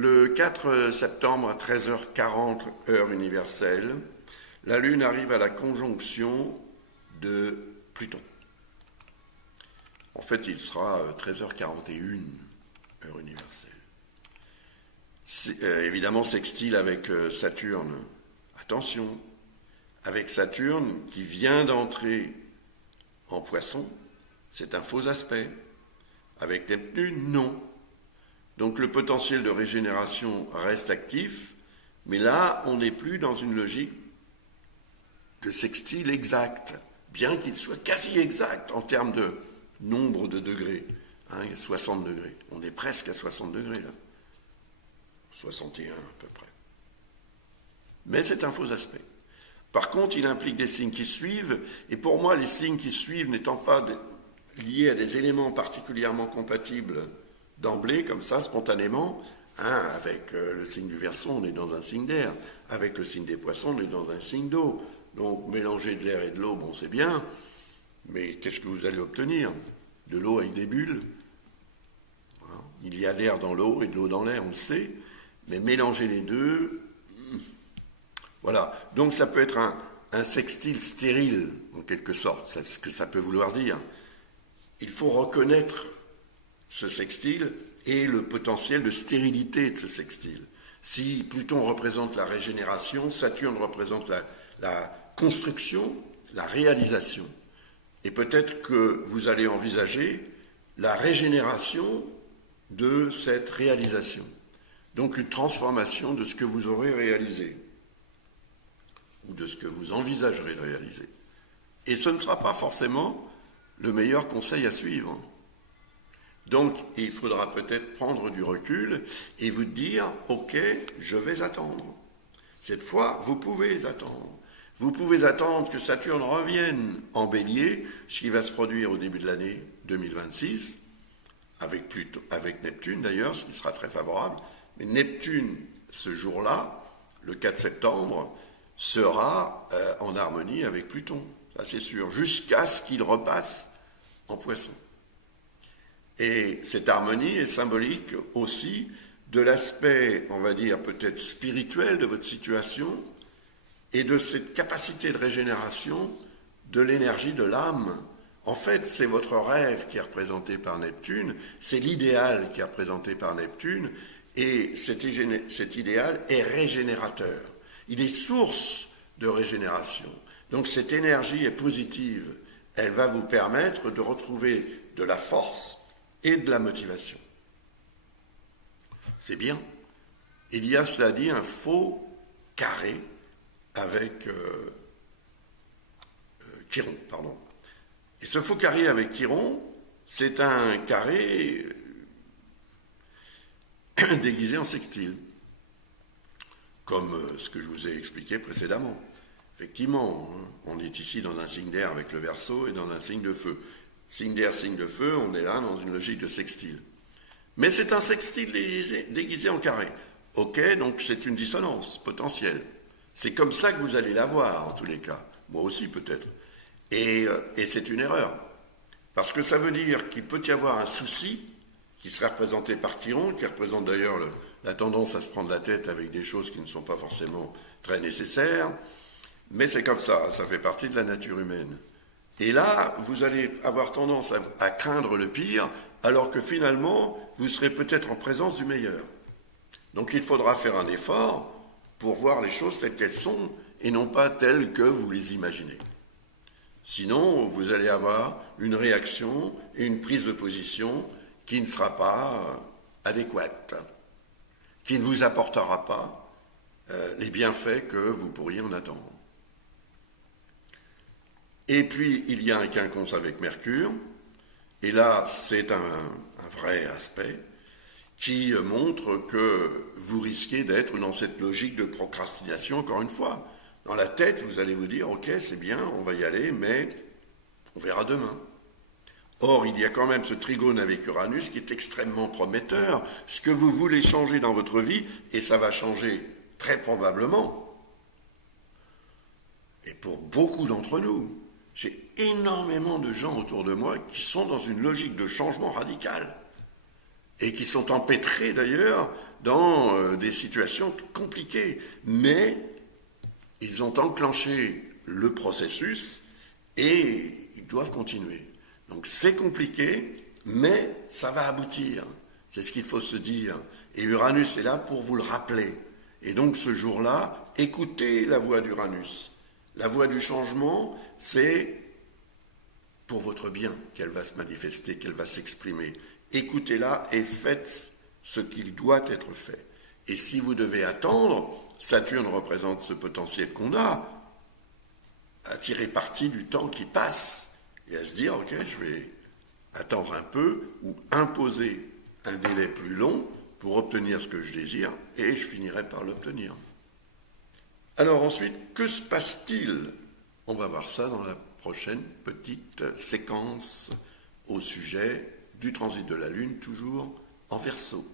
Le 4 septembre à 13h40, heure universelle, la Lune arrive à la conjonction de Pluton. En fait, il sera 13h41, heure universelle. Évidemment, sextile avec Saturne. Attention, avec Saturne qui vient d'entrer en Poisson, c'est un faux aspect. Avec Neptune, non. Donc le potentiel de régénération reste actif, mais là, on n'est plus dans une logique de sextile exact, bien qu'il soit quasi exact en termes de nombre de degrés. Il y a 60 degrés. On est presque à 60 degrés là. 61 à peu près. Mais c'est un faux aspect. Par contre, il implique des signes qui suivent, et pour moi, les signes qui suivent n'étant pas liés à des éléments particulièrement compatibles d'emblée, comme ça, spontanément, avec le signe du Verseau, on est dans un signe d'air, avec le signe des Poissons, on est dans un signe d'eau. Donc, mélanger de l'air et de l'eau, bon, c'est bien, mais qu'est-ce que vous allez obtenir? De l'eau avec des bulles. Il y a l'air dans l'eau et de l'eau dans l'air, on le sait, mais mélanger les deux, voilà. Donc, ça peut être un sextile stérile, en quelque sorte, c'est ce que ça peut vouloir dire. Il faut reconnaître ce sextile et le potentiel de stérilité de ce sextile. Si Pluton représente la régénération, Saturne représente la construction, la réalisation. Et peut-être que vous allez envisager la régénération de cette réalisation. Donc une transformation de ce que vous aurez réalisé, ou de ce que vous envisagerez de réaliser. Et ce ne sera pas forcément le meilleur conseil à suivre. Donc, il faudra peut-être prendre du recul et vous dire, ok, je vais attendre. Cette fois, vous pouvez attendre. Vous pouvez attendre que Saturne revienne en Bélier, ce qui va se produire au début de l'année 2026, avec Neptune d'ailleurs, ce qui sera très favorable. Mais Neptune, ce jour-là, le 4 septembre, sera en harmonie avec Pluton, ça c'est sûr, jusqu'à ce qu'il repasse en Poisson. Et cette harmonie est symbolique aussi de l'aspect, on va dire, peut-être spirituel de votre situation et de cette capacité de régénération de l'énergie de l'âme. En fait, c'est votre rêve qui est représenté par Neptune, c'est l'idéal qui est représenté par Neptune, et cet idéal est régénérateur. Il est source de régénération. Donc cette énergie est positive. Elle va vous permettre de retrouver de la force et de la motivation. C'est bien. Il y a, cela dit, un faux carré avec Chiron, pardon. Et ce faux carré avec Chiron, c'est un carré déguisé en sextile, comme ce que je vous ai expliqué précédemment. Effectivement, on est ici dans un signe d'air avec le Verseau et dans un signe de feu. Signe d'air, signe de feu, on est là dans une logique de sextile. Mais c'est un sextile déguisé en carré. Ok, donc c'est une dissonance potentielle. C'est comme ça que vous allez la voir, en tous les cas. Moi aussi, peut-être. Et c'est une erreur. Parce que ça veut dire qu'il peut y avoir un souci qui serait représenté par Chiron, qui représente d'ailleurs la tendance à se prendre la tête avec des choses qui ne sont pas forcément très nécessaires. Mais c'est comme ça fait partie de la nature humaine. Et là, vous allez avoir tendance à craindre le pire, alors que finalement, vous serez peut-être en présence du meilleur. Donc il faudra faire un effort pour voir les choses telles qu'elles sont, et non pas telles que vous les imaginez. Sinon, vous allez avoir une réaction et une prise de position qui ne sera pas adéquate, qui ne vous apportera pas les bienfaits que vous pourriez en attendre. Et puis, il y a un quinconce avec Mercure, et là, c'est un vrai aspect qui montre que vous risquez d'être dans cette logique de procrastination, encore une fois. Dans la tête, vous allez vous dire, ok, c'est bien, on va y aller, mais on verra demain. Or, il y a quand même ce trigone avec Uranus qui est extrêmement prometteur, ce que vous voulez changer dans votre vie, et ça va changer très probablement. Et pour beaucoup d'entre nous, j'ai énormément de gens autour de moi qui sont dans une logique de changement radical et qui sont empêtrés d'ailleurs dans des situations compliquées. Mais ils ont enclenché le processus et ils doivent continuer. Donc c'est compliqué, mais ça va aboutir. C'est ce qu'il faut se dire. Et Uranus est là pour vous le rappeler. Et donc ce jour-là, écoutez la voix d'Uranus. La voix du changement, c'est pour votre bien qu'elle va se manifester, qu'elle va s'exprimer. Écoutez-la et faites ce qu'il doit être fait. Et si vous devez attendre, Saturne représente ce potentiel qu'on a, à tirer parti du temps qui passe et à se dire, ok, je vais attendre un peu ou imposer un délai plus long pour obtenir ce que je désire et je finirai par l'obtenir. Alors ensuite, que se passe-t-il? On va voir ça dans la prochaine petite séquence au sujet du transit de la Lune, toujours en Verseau.